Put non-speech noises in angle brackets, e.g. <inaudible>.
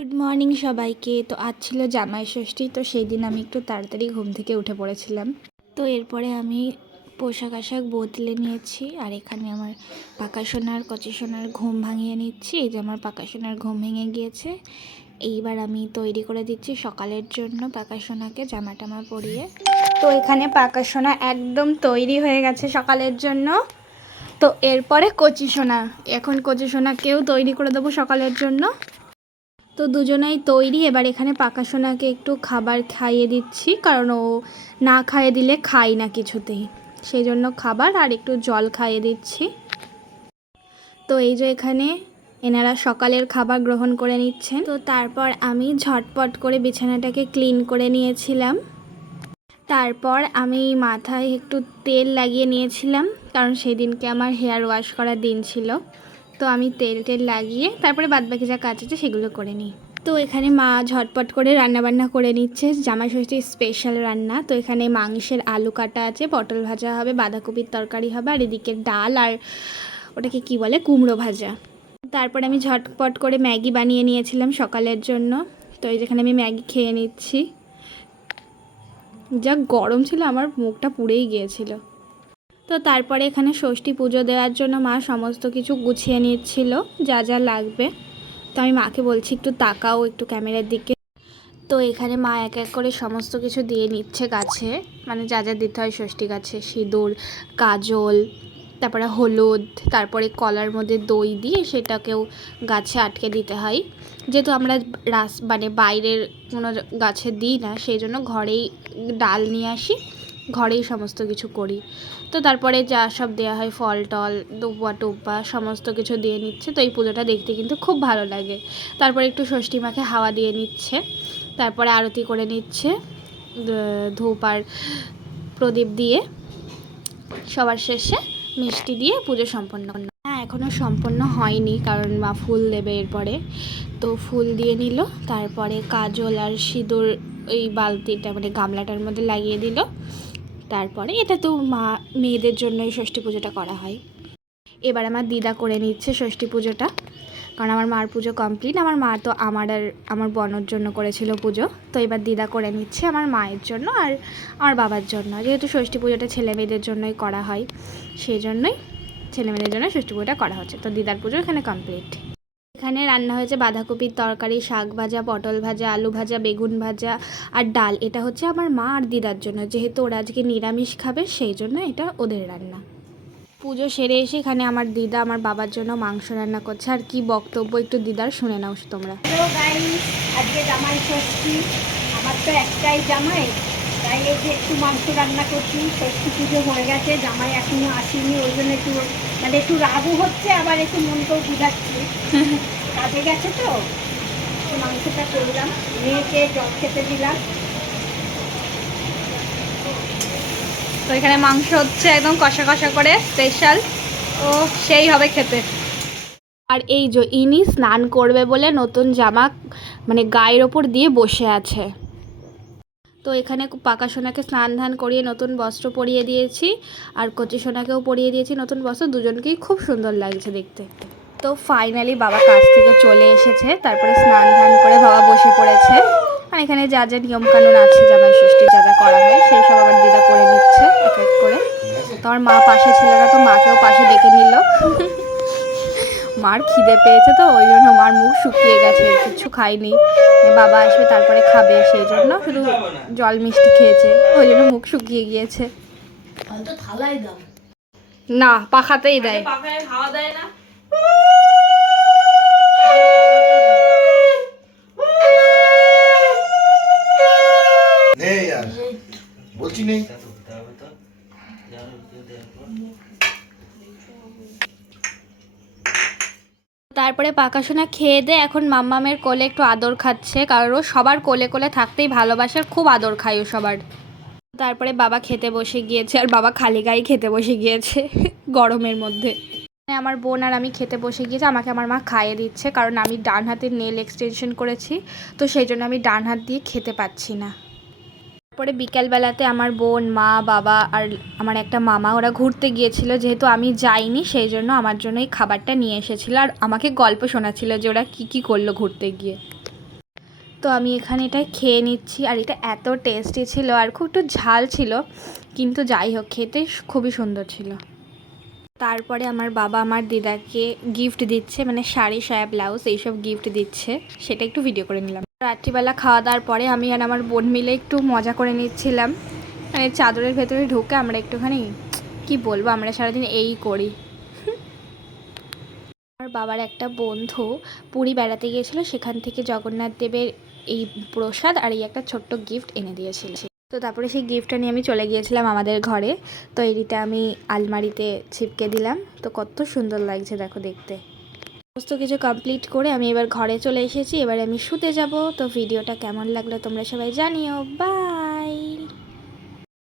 Good morning সবাইকে। তো আজ ছিল জামাই ষষ্ঠী, তো সেই দিন আমি একটু তাড়াতাড়ি ঘুম থেকে উঠে পড়েছিলাম। তো এরপরে আমি পোশাক আশাক বদলে নিয়েছি, আর এখানে আমার পাকা সোনার, কচি সোনার ঘুম ভাঙিয়ে নিচ্ছি। এই যে আমার পাকা সোনার ঘুম ভেঙে গিয়েছে। এইবার আমি তৈরি করে দিচ্ছি সকালের জন্য পাকা সোনাকে জামা টামা পরিয়ে। তো এখানে পাকা সোনা একদম তৈরি হয়ে গেছে সকালের জন্য। তো এরপরে কচি সোনা। এখন কচি সোনাকেও তৈরি করে দেবো সকালের জন্য। তো দুজনেই তৈরি। এবার এখানে পাকা সোনাকে একটু খাবার খাইয়ে দিচ্ছি, কারণ ও না খাইয়ে দিলে খাই না কিছুতেই। সেই জন্য খাবার আর একটু জল খাইয়ে দিচ্ছি। তো এই যে এখানে এনারা সকালের খাবার গ্রহণ করে নিচ্ছেন। তো তারপর আমি ঝটপট করে বিছানাটাকে ক্লিন করে নিয়েছিলাম। তারপর আমি মাথায় একটু তেল লাগিয়ে নিয়েছিলাম, কারণ সেদিনকে আমার হেয়ার ওয়াশ করার দিন ছিল। তো আমি তেল টেল লাগিয়ে তারপরে বাদবাকি যা কাজ আছে সেগুলো করে নিই। তো এখানে মা ঝটপট করে রান্নাবান্না করে নিচ্ছে। জামাই ষষ্ঠীর স্পেশাল রান্না। তো এখানে মাংসের আলু কাটা আছে, পটল ভাজা হবে, বাঁধাকপির তরকারি হবে, আর এদিকে ডাল আর ওটাকে কি বলে, কুমড়ো ভাজা। তারপরে আমি ঝটপট করে ম্যাগি বানিয়ে নিয়েছিলাম সকালের জন্য। তো এই যেখানে আমি ম্যাগি খেয়ে নিচ্ছি। যা গরম ছিল, আমার মুখটা পুড়েই গিয়েছিল। তো তারপরে এখানে ষষ্ঠী পুজো দেওয়ার জন্য মা সমস্ত কিছু গুছিয়ে নিচ্ছিল, যা যা লাগবে। তো আমি মাকে বলছি, একটু তাকাও, একটু ক্যামেরার দিকে। তো এখানে মা এক এক করে সমস্ত কিছু দিয়ে নিচ্ছে গাছে। মানে যা যা দিতে হয় ষষ্ঠী গাছে, সিঁদুর, কাজল, তারপরে হলুদ, তারপরে কলার মধ্যে দই দিয়ে সেটাকেও গাছে আটকে দিতে হয়। যেহেতু আমরা রাস মানে বাইরের কোনো গাছে দিই না, সেই জন্য ঘরেই ডাল নিয়ে আসি। ঘরেই সমস্ত কিছু করি। তো তারপরে যা সব দেওয়া হয়, ফল, টল দুব্বা টুব্বা, সমস্ত কিছু দিয়ে নিচ্ছে। তো এই পুজোটা দেখতে কিন্তু খুব ভালো লাগে। তারপরে একটু ষষ্ঠী মাকে হাওয়া দিয়ে নিচ্ছে। তারপরে আরতি করে নিচ্ছে ধূপ আর প্রদীপ দিয়ে। সবার শেষে মিষ্টি দিয়ে পুজো সম্পন্ন হ্যাঁ এখনও সম্পন্ন হয়নি কারণ মা ফুল দেবে এরপরে। তো ফুল দিয়ে নিল, তারপরে কাজল আর সিঁদুর ওই বালতিটা মানে গামলাটার মধ্যে লাগিয়ে দিল। তারপরে এটা তো মা, মেয়েদের জন্যই ষষ্ঠী পুজোটা করা হয়। এবার আমার দিদা করে নিচ্ছে ষষ্ঠী পুজোটা। কারণ আমার মার পুজো কমপ্লিট, আমার মা তো আমার আর আমার বনর জন্য করেছিল পুজো। তো এবার দিদা করে নিচ্ছে আমার মায়ের জন্য আর আমার বাবার জন্য। যেহেতু ষষ্ঠী পুজোটা ছেলে মেয়েদের জন্যই করা হয়, সেই জন্যই ছেলে মেয়েদের জন্য ষষ্ঠী পুজোটা করা হচ্ছে। তো দিদার পুজো এখানে কমপ্লিট। এখানে রান্না হয়েছে বাঁধাকপির তরকারি, শাক ভাজা, পটল ভাজা, আলু ভাজা, বেগুন ভাজা আর ডাল। এটা হচ্ছে আমার মা আর দিদার জন্য। যেহেতু ওরা আজকে নিরামিষ খাবে, সেই জন্য এটা ওদের রান্না। পুজো সেরে এসে এখানে আমার দিদা, আমার বাবার জন্য মাংস রান্না করছে। আর কি বক্তব্য একটু দিদার শুনে নাও তোমরা। আজকে জামাই ষষ্ঠী। আমার তো একটাই জামাই। তাই এই যে একটু মাংস রান্না করছি ষষ্ঠী পুজো হয়ে গেছে জামাই এখনও আসেনি ওই জন্য একটু মানে একটু রাগও হচ্ছে আবার একটু মনকেও বুঝাচ্ছি। <laughs> কাজে গেছে তো তো মাংসটা করলাম মেয়েকে জল খেতে দিলাম। তো এখানে মাংস হচ্ছে একদম কষা কষা করে স্পেশাল ও সেই হবে খেতে। আর এই যে ইনি স্নান করবে বলে নতুন জামা মানে গায়ের ওপর দিয়ে বসে আছে। তো এখানে পাকা সোনাকে স্নান ধান করিয়ে নতুন বস্ত্র পরিয়ে দিয়েছি, আর কচি সোনাকেও পরিয়ে দিয়েছি নতুন বস্ত্র। দুজনকেই খুব সুন্দর লাগছে দেখতে। তো ফাইনালি বাবা কাছ থেকে চলে এসেছে, তারপরে স্নান ধান করে বাবা বসে পড়েছে। আর এখানে যা যা নিয়মকানুন আছে জামাই ষষ্ঠী যা যা করা হয়, সেই সব আবার দিদা করে নিচ্ছে এক এক করে। তো আমার মা পাশে ছিল না, তো মাকেও পাশে ডেকে নিল। মার খিদে পেয়েছে তো, ওই জন্য মার মুখ শুকিয়ে গেছে কিছু খায়নি। বাবা আসবে, তারপরে খাবে সেই জন্য, শুধু জল মিষ্টি খেয়েছে, ওই জন্য মুখ শুকিয়ে গিয়েছে। না, পাখাতেই দেয়। বলছি নেই। তারপরে পাকাশোনা খেয়ে দে, এখন মাম্মামের কোলে একটু আদর খাচ্ছে, কারণ ও সবার কোলে কোলে থাকতেই ভালোবাসার খুব আদর খায় ও সবার। তারপরে বাবা খেতে বসে গিয়েছে, আর বাবা খালি গায়ে খেতে বসে গিয়েছে <laughs> গরমের মধ্যে। মানে আমার বোন আর আমি খেতে বসে গিয়েছি, আমাকে আমার মা খাইয়ে দিচ্ছে, কারণ আমি ডান হাতের নেল এক্সটেনশন করেছি, তো সেই জন্য আমি ডান হাত দিয়ে খেতে পাচ্ছি না। তারপরে বিকেলবেলাতে আমার বোন, মা, বাবা আর আমার একটা মামা ওরা ঘুরতে গিয়েছিল, যেহেতু আমি যাইনি সেই জন্য আমার জন্য এই খাবারটা নিয়ে এসেছিল আর আমাকে গল্প শোনাচ্ছিল যে ওরা কী কী করল ঘুরতে গিয়ে। তো আমি এখানে এটা খেয়ে নিচ্ছি আর এটা এত টেস্টি ছিল আর খুব একটু ঝাল ছিল, কিন্তু যাই হোক খেতে খুবই সুন্দর ছিল। তারপরে আমার বাবা আমার দিদাকে গিফট দিচ্ছে মানে শাড়ি, সায়া ব্লাউজ এইসব গিফট দিচ্ছে, সেটা একটু ভিডিও করে নিলাম। রাত্রিবেলা খাওয়া দাওয়ার পরে আমি আর আমার বোন মিলে একটু মজা করে নিচ্ছিলাম। মানে চাদরের ভেতরে ঢুকে আমরা একটুখানি, কি বলব, আমরা সারাদিন এই করি। আমার বাবার একটা বন্ধু পুরী বেড়াতে গিয়েছিল, সেখান থেকে জগন্নাথ দেবের এই প্রসাদ আর এই একটা ছোট্ট গিফট এনে দিয়েছিল। তো তারপরে সেই গিফটটা নিয়ে আমি চলে গিয়েছিলাম আমাদের ঘরে। তো এটিতে আমি আলমারিতে ছিপকে দিলাম। তো কত সুন্দর লাগছে, দেখো দেখতে। সমস্ত কিছু কমপ্লিট করে আমি এবার ঘরে চলে এসেছি, এবার আমি শুতে যাব। তো ভিডিওটা কেমন লাগল তোমরা সবাই জানিও। বা